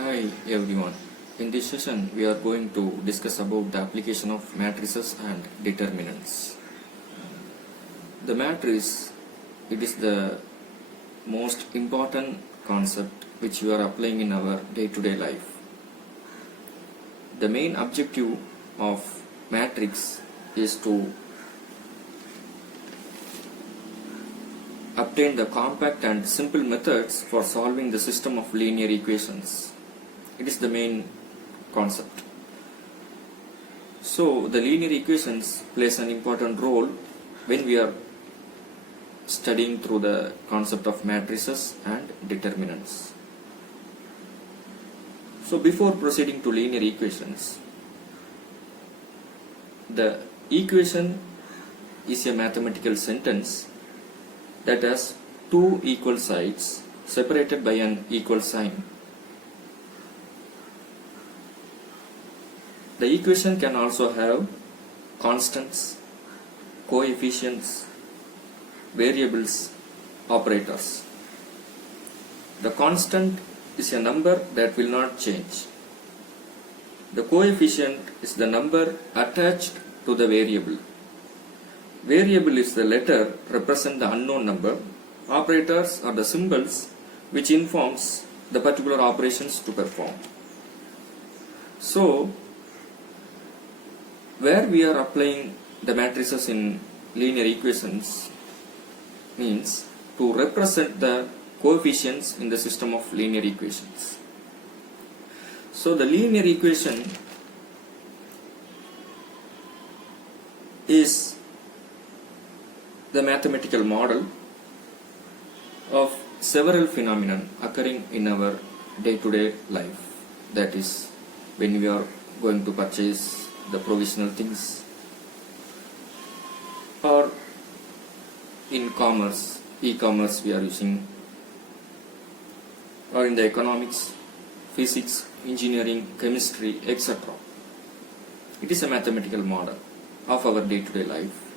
Hi everyone. In this session we are going to discuss about the application of matrices and determinants. The matrix, it is the most important concept which we are applying in our day-to-day life. The main objective of matrix is to obtain the compact and simple methods for solving the system of linear equations. It is the main concept. So the linear equations plays an important role when we are studying through the concept of matrices and determinants. So before proceeding to linear equations, the equation is a mathematical sentence that has two equal sides separated by an equal sign. The equation can also have constants, coefficients, variables, operators. The constant is a number that will not change. The coefficient is the number attached to the variable. Variable is the letter represent the unknown number. Operators are the symbols which informs the particular operations to perform. So where we are applying the matrices in linear equations means to represent the coefficients in the system of linear equations. So the linear equation is the mathematical model of several phenomena occurring in our day-to-day life. That is, when we are going to purchase the provisional things, or in commerce, e-commerce we are using, or in the economics, physics, engineering, chemistry, etc. It is a mathematical model of our day-to-day life.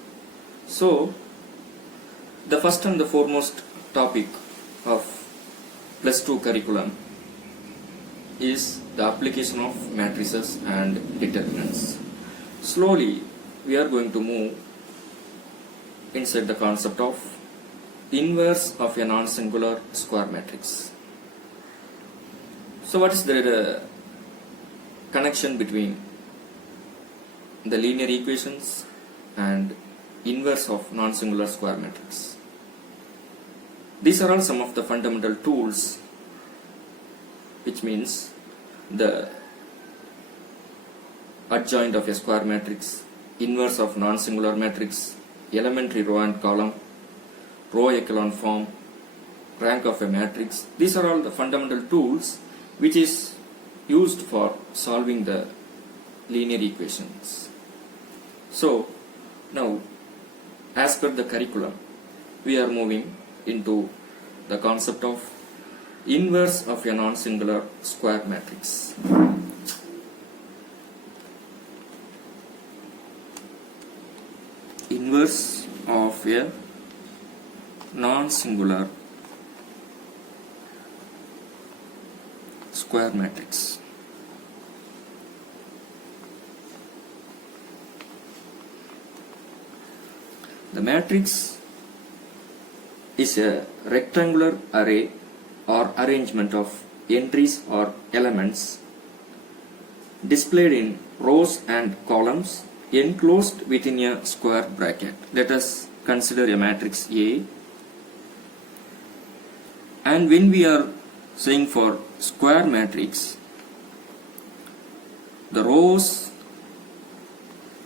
So the first and the foremost topic of +2 curriculum is the application of matrices and determinants. Slowly we are going to move inside the concept of inverse of a non-singular square matrix. So what is the connection between the linear equations and inverse of non-singular square matrix? These are all some of the fundamental tools, which means the adjoint of a square matrix, inverse of non-singular matrix, elementary row and column, row echelon form, rank of a matrix. These are all the fundamental tools which is used for solving the linear equations. So now, as per the curriculum, we are moving into the concept of inverse of a non-singular square matrix. Inverse of a non-singular square matrix. The matrix is a rectangular array or arrangement of entries or elements displayed in rows and columns enclosed within a square bracket. Let us consider a matrix A, and when we are saying for square matrix, the rows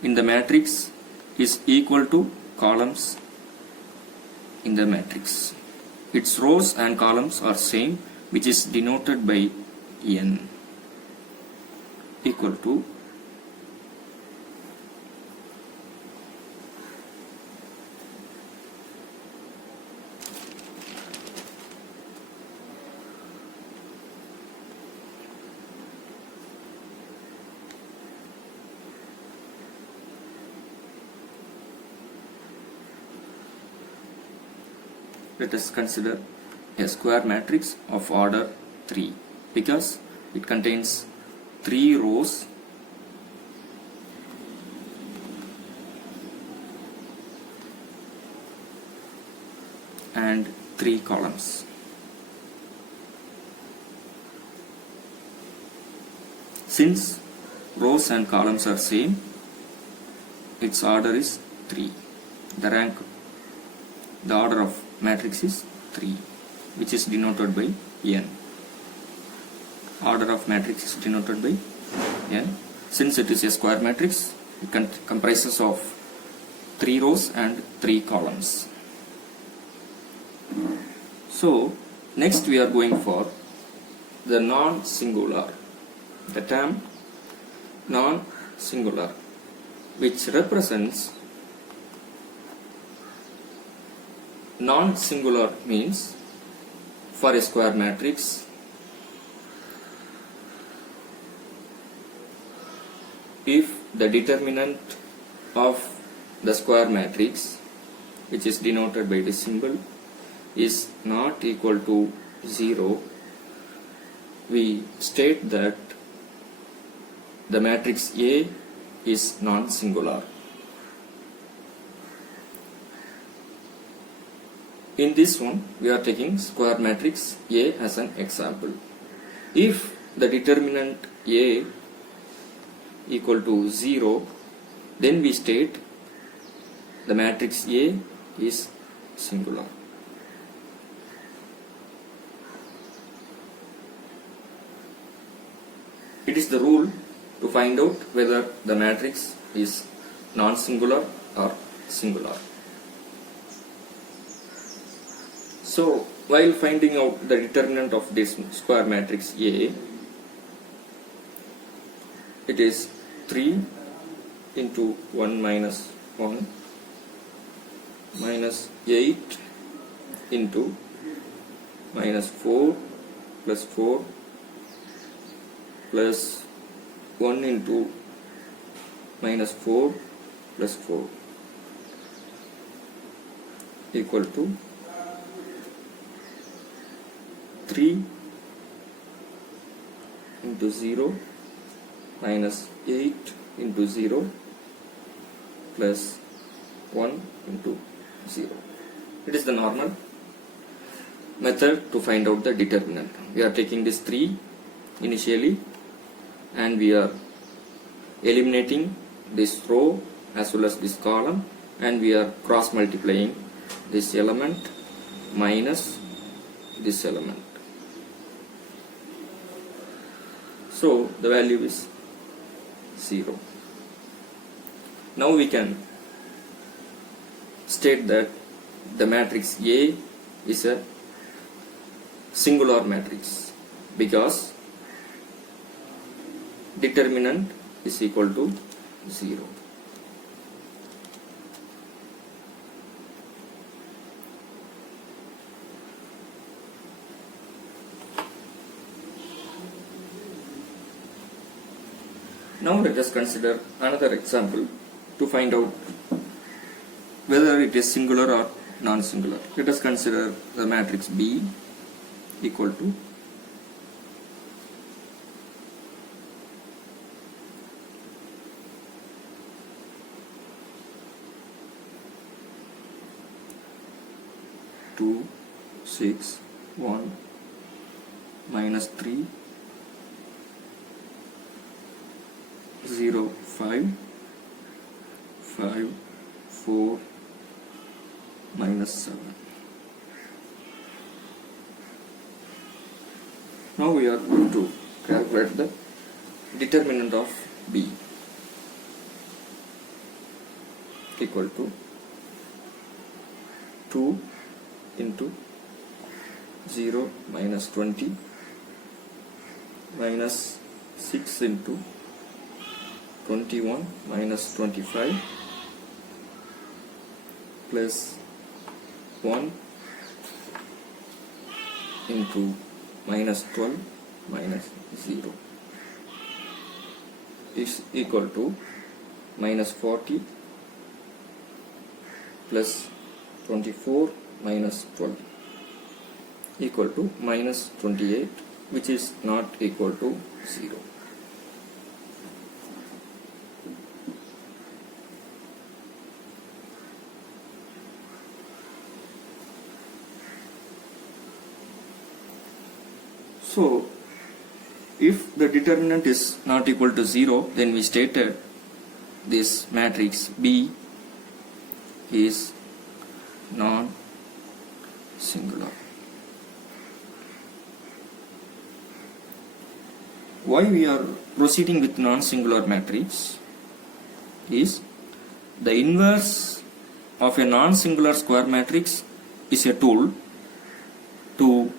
in the matrix is equal to columns in the matrix. Its rows and columns are same, which is denoted by n equal to let us consider a square matrix of order 3, because it contains 3 rows and 3 columns. Since rows and columns are same, its order is 3. The order of matrix is 3, which is denoted by n. Order of matrix is denoted by n. Since it is a square matrix, it comprises of 3 rows and 3 columns. So, next we are going for the non-singular. The term non-singular, which represents non-singular means for a square matrix if the determinant of the square matrix, which is denoted by this symbol, is not equal to 0, we state that the matrix A is non-singular. In this one, we are taking square matrix A as an example. If the determinant A equal to 0, then we state the matrix A is singular. It is the rule to find out whether the matrix is non-singular or singular. So, while finding out the determinant of this square matrix A, it is 3 into 1 minus 1 minus 8 into minus 4 plus 4 plus 1 into minus 4 plus 4 equal to 3 into 0 minus 8 into 0 plus 1 into 0. It is the normal method to find out the determinant. We are taking this 3 initially and we are eliminating this row as well as this column, and we are cross multiplying this element minus this element. So the value is 0. Now we can state that the matrix A is a singular matrix because determinant is equal to 0. Now let us consider another example to find out whether it is singular or non-singular. Let us consider the matrix B equal to 2, 6, 1, minus 3, 0, 5, 5, 4, minus 7. Now we are going to calculate the determinant of B equal to 2 into 0 minus 20 minus 6 into 21 minus 25 plus 1 into minus 12 minus 0 is equal to minus 40 plus 24 minus 12 equal to minus 28 which is not equal to 0. So, if the determinant is not equal to 0, then we stated this matrix B is non-singular. Why we are proceeding with non-singular matrix is the inverse of a non-singular square matrix is a tool to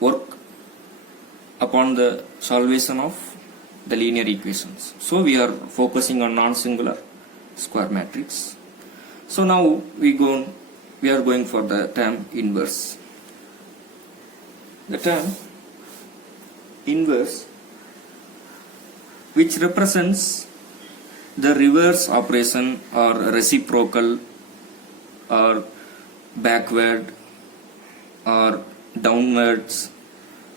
work upon the solvation of the linear equations. So we are focusing on non-singular square matrix. So now we are going for the term inverse. The term inverse, which represents the reverse operation or reciprocal or backward or downwards,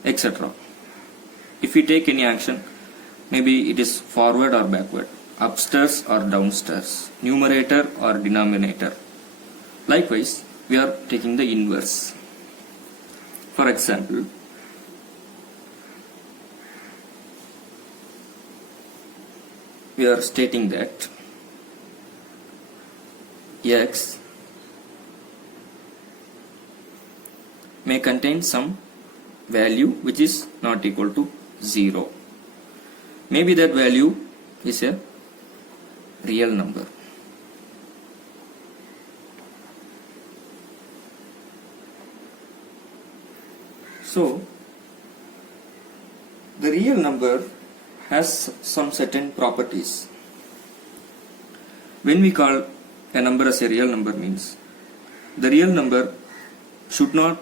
etc. If we take any action, maybe it is forward or backward, upstairs or downstairs, numerator or denominator. Likewise, we are taking the inverse. For example, we are stating that x may contain some value which is not equal to 0. Maybe that value is a real number. So, the real number has some certain properties. When we call a number as a real number means the real number should not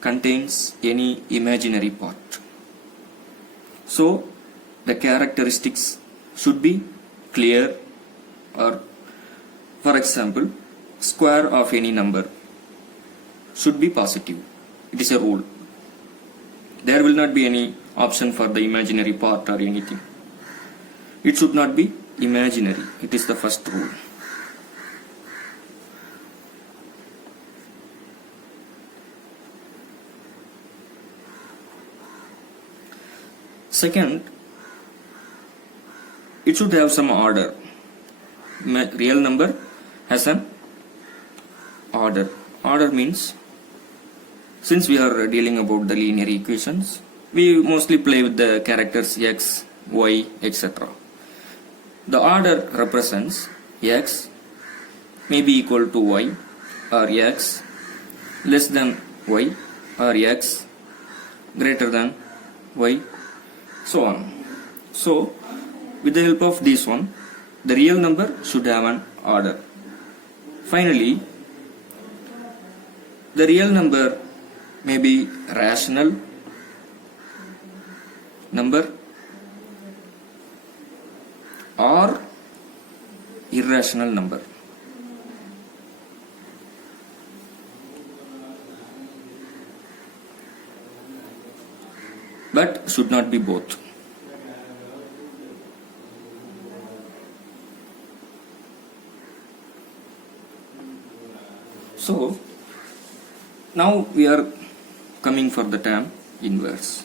contains any imaginary part. So the characteristics should be clear, or for example, square of any number should be positive. It is a rule. There will not be any option for the imaginary part or anything. It should not be imaginary. It is the first rule. Second, it should have some order. Real number has an order. Order means, since we are dealing about the linear equations, we mostly play with the characters x, y, etc. The order represents x may be equal to y, or x less than y, or x greater than y, so on. So, with the help of this one, the real number should have an order. Finally, the real number may be rational number or irrational number. But should not be both. So, now we are coming for the term inverse.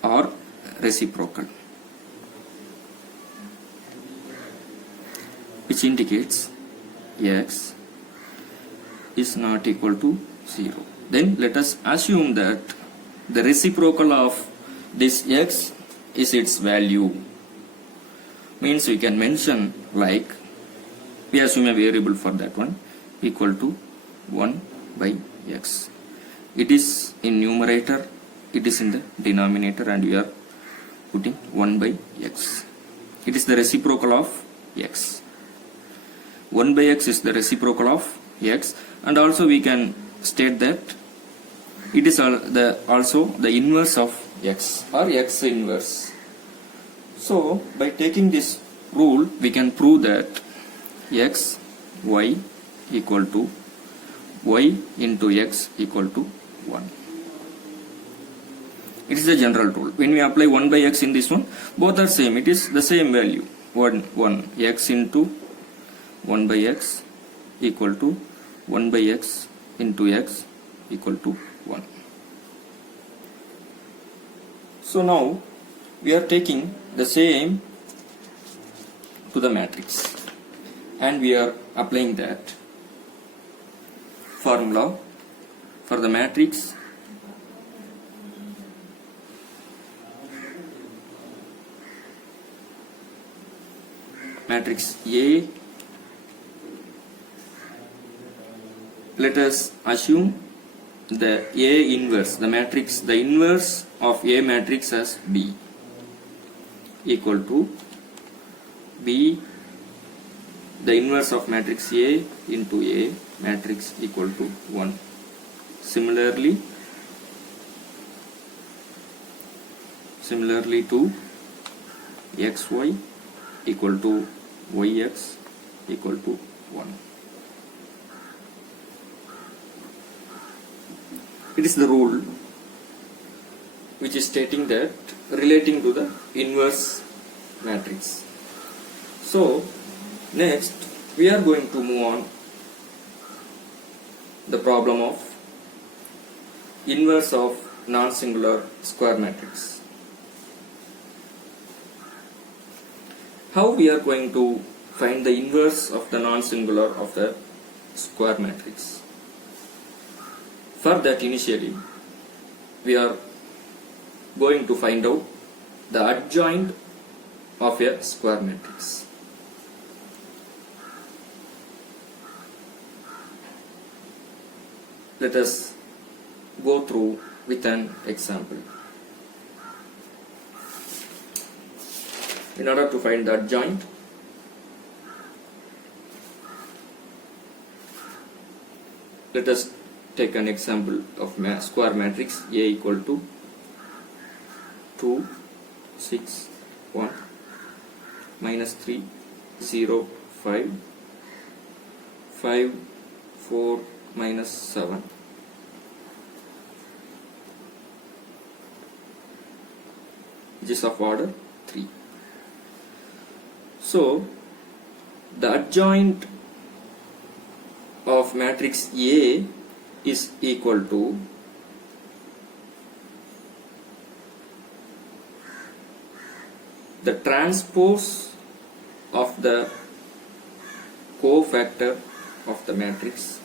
Or reciprocal, which indicates x is not equal to 0. Then let us assume that the reciprocal of this x is its value. Means we can mention, like, we assume a variable for that one equal to 1 by x. It is in numerator, it is in the denominator, and we are putting 1 by x. It is the reciprocal of x. 1 by x is the reciprocal of x, and also we can state that it is also the inverse of x, or x inverse. So by taking this rule, we can prove that x, y equal to y into x equal to 1. It is the general rule. When we apply 1 by x in this one, both are same. It is the same value. 1 x into 1 by x equal to 1 by x into x equal to 1. So now we are taking the same to the matrix and we are applying that formula for the matrix A. Let us assume the A inverse, the matrix, the inverse of A matrix as B equal to B, the inverse of matrix A into A matrix equal to 1. Similarly to xy equal to yx equal to 1. It is the rule which is stating that relating to the inverse matrix. So next we are going to move on the problem of inverse of non-singular square matrix. How we are going to find the inverse of the non-singular of the square matrix? For that, initially we are going to find out the adjoint of a square matrix. Let us go through with an example. In order to find the adjoint, let us take an example of square matrix A equal to 2, 6, 1, minus 3, 0, 5, 5, 4, minus 7. Which is of order 3. So, the adjoint of matrix A is equal to the transpose of the cofactor of the matrix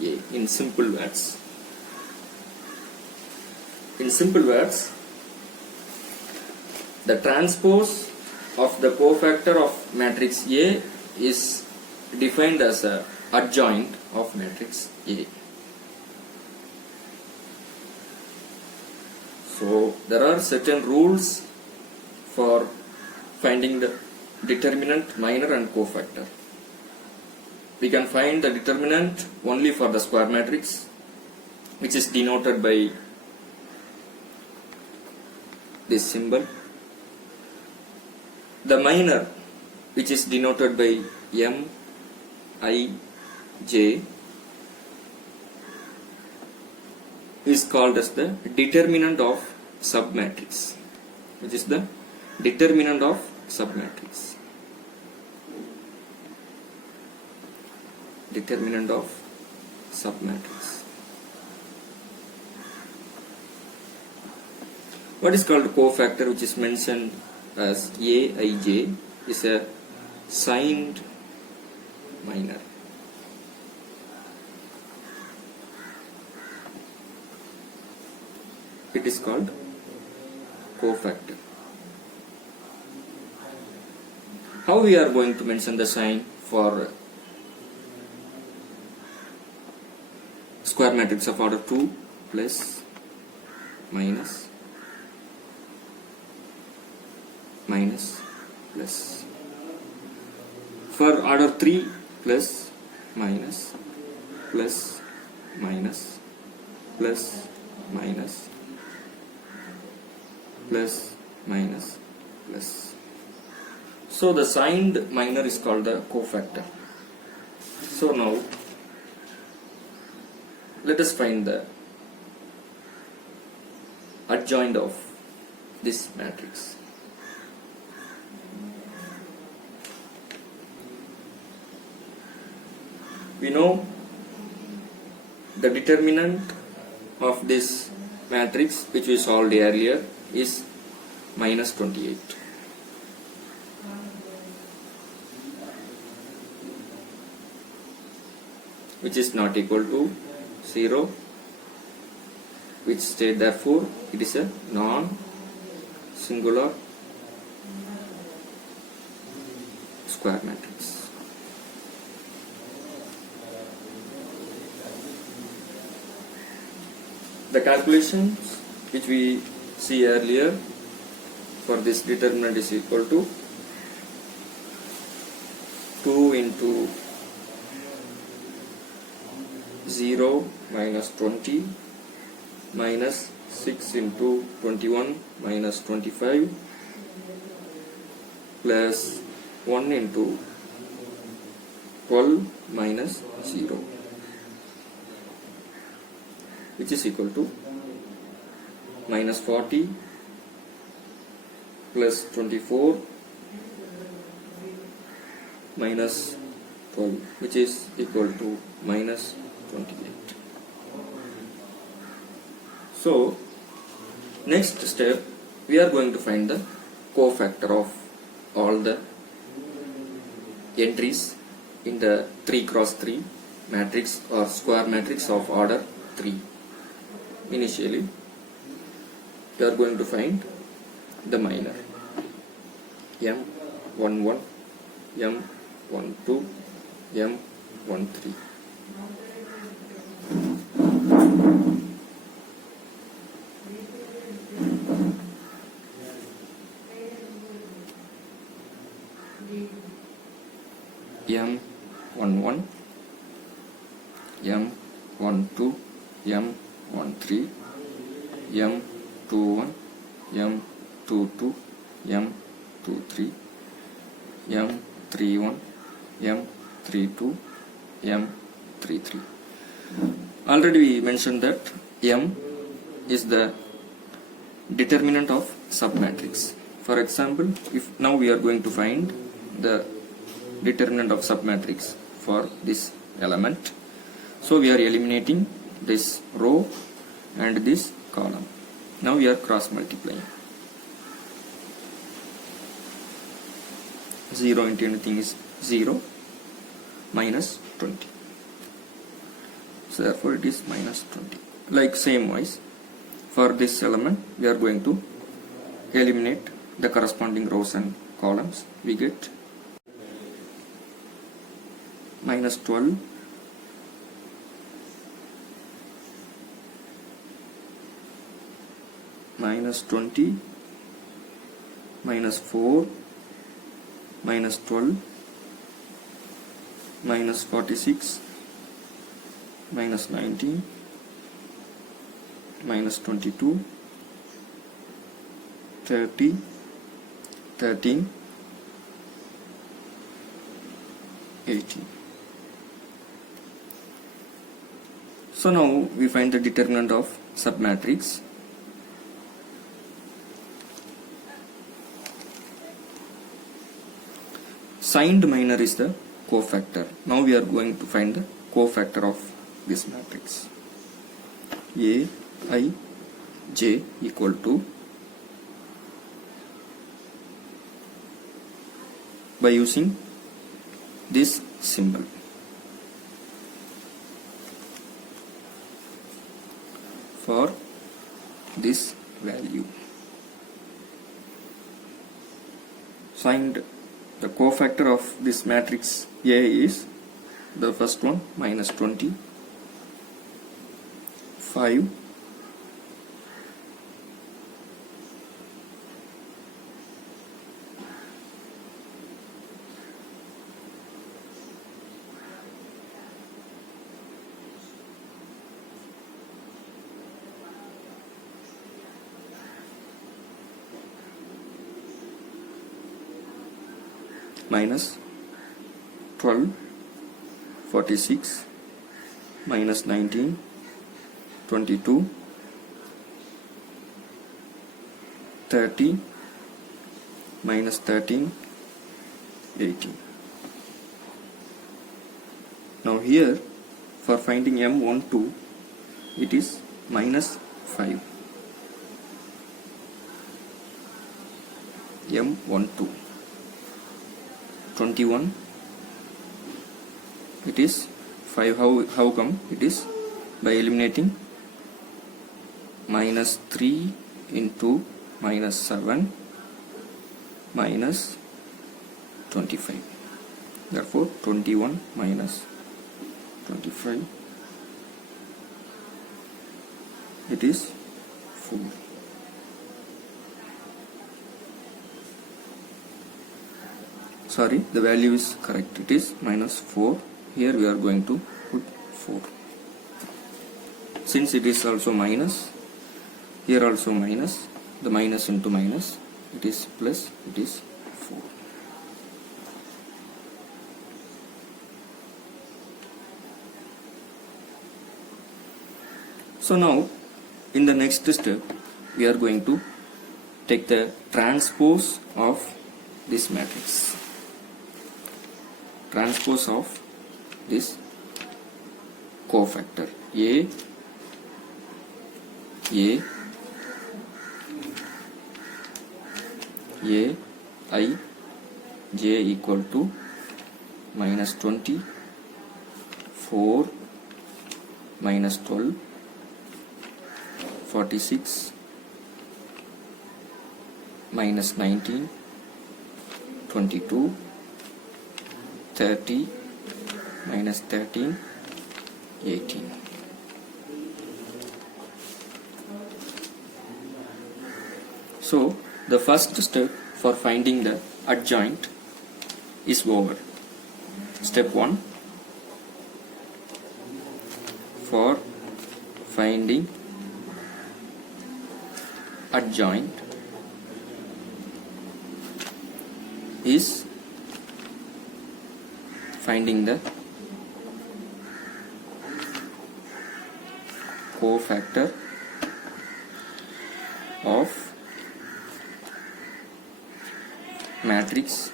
A. In simple words, the transpose of the cofactor of matrix A is defined as a adjoint of matrix A. So there are certain rules for finding the determinant, minor and cofactor. We can find the determinant only for the square matrix, which is denoted by this symbol. The minor, which is denoted by M, I, J, is called as the determinant of submatrix, which is the determinant of submatrix. Determinant of submatrix. What is called cofactor, which is mentioned as Aij, is a signed minor. It is called cofactor. How we are going to mention the sign for square matrix of order 2 plus minus minus plus, for order 3 plus minus plus minus plus minus plus minus plus. So the signed minor is called the cofactor. So now let us find the adjoint of this matrix. We know the determinant of this matrix, which we solved earlier, is minus 28. Which is not equal to 0, which state therefore it is a non-singular square matrix. The calculations which we see earlier for this determinant is equal to 2 into 0 minus 20 minus 6 into 21 minus 25 plus 1 into 12 minus 0, which is equal to minus 40 plus 24 minus 12, which is equal to minus 28. So next step, we are going to find the cofactor of all the entries in the 3 cross 3 matrix or square matrix of order 3. Initially, we are going to find the minor M11, M12, M13. M11, M12, M13, M21, M22, M23, M31, M32, M33. Already we mentioned that M is the determinant of submatrix. For example, if now we are going to find the determinant of submatrix for this element, so we are eliminating this row and this column. Now we are cross multiplying. 0 into anything is 0 minus 20. So therefore it is minus 20. Like same wise, for this element we are going to eliminate the corresponding rows and columns. We get minus 12 minus 20 minus 4 minus 12 minus 46 minus 19 minus 22 30 13 18. So now we find the determinant of submatrix. Signed minor is the cofactor. Now we are going to find the cofactor of this matrix. A I J equal to, by using this symbol, for this value. Signed, the cofactor of this matrix A is the first one, minus 20, 5, minus 12, 46, minus 19, 22, 30, minus 13, 18. Now here for finding M12 it is minus 5. M12 21, it is 5. How come? It is by eliminating minus 3 into minus 7 minus 25. Therefore 21 minus 25, it is 4. Sorry, the value is correct. It is minus 4. Here we are going to put 4. Since it is also minus, here also minus, the minus into minus, it is plus, it is 4. So now in the next step we are going to take the transpose of this matrix. Transpose of this cofactor A, I, J equal to minus 20, 4, minus 12, 46, minus 19, 22, 30, minus 13, 18. So the first step for finding the adjoint is over. Step 1, for finding adjoint is finding the cofactor of matrix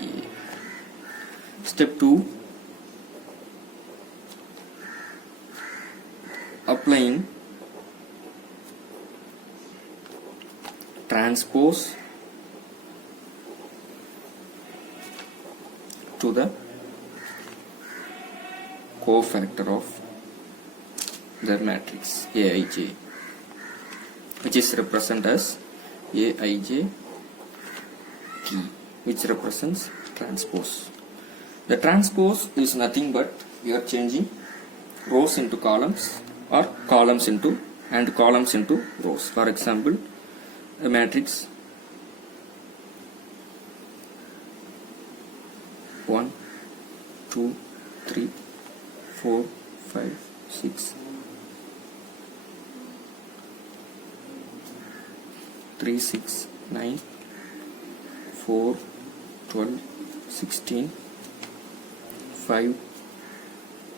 A. Step 2, applying transpose to the cofactor of the matrix Aij, which is represented as Aij T, which represents transpose. The transpose is nothing but we are changing rows into columns or columns into rows. For example, a matrix 1, 2, 3, 4, 5, 6, 3, 6, 9, 4, 12, 16, 5,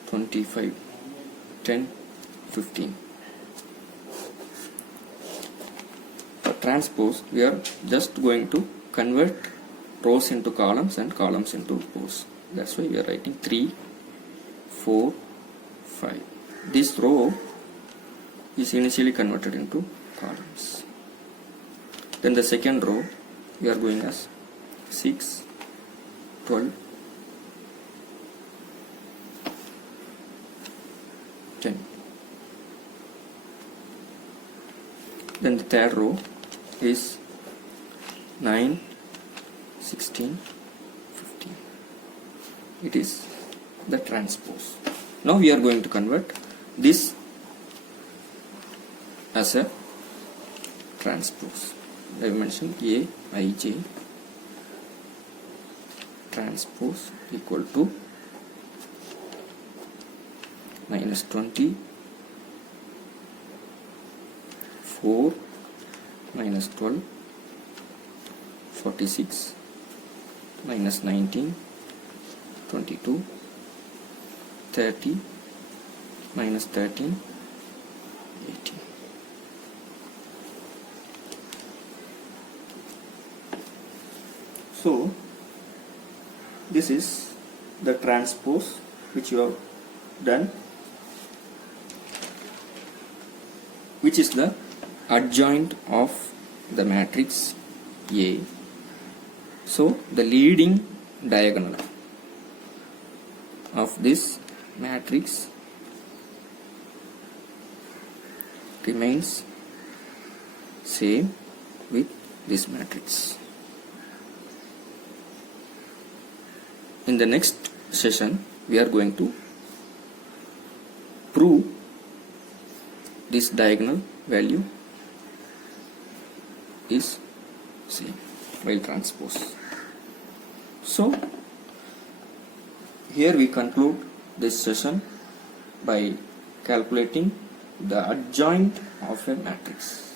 25, 10, 15. For transpose, we are just going to convert rows into columns and columns into rows. That's why we are writing 3, 4, 5. This row is initially converted into columns. Then the second row we are going as 6, 12, 10. Then the third row is 9, 16, 15. It is the transpose. Now we are going to convert this as a transpose. I mentioned Aij transpose equal to minus 20, 4, minus 12, 46, minus 19, 22, 30, minus 13, 18. So this is the transpose which you have done, which is the adjoint of the matrix A. So the leading diagonal of this matrix remains same with this matrix. In the next session we are going to prove this diagonal value is same while transpose. So here we conclude this session by calculating the adjoint of a matrix.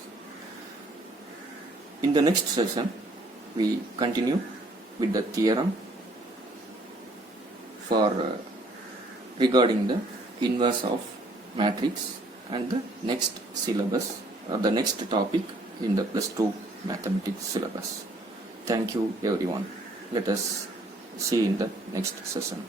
In the next session we continue with the theorem for regarding the inverse of matrix and the next syllabus or the next topic in the +2 mathematics syllabus. Thank you everyone. Let us see in the next session.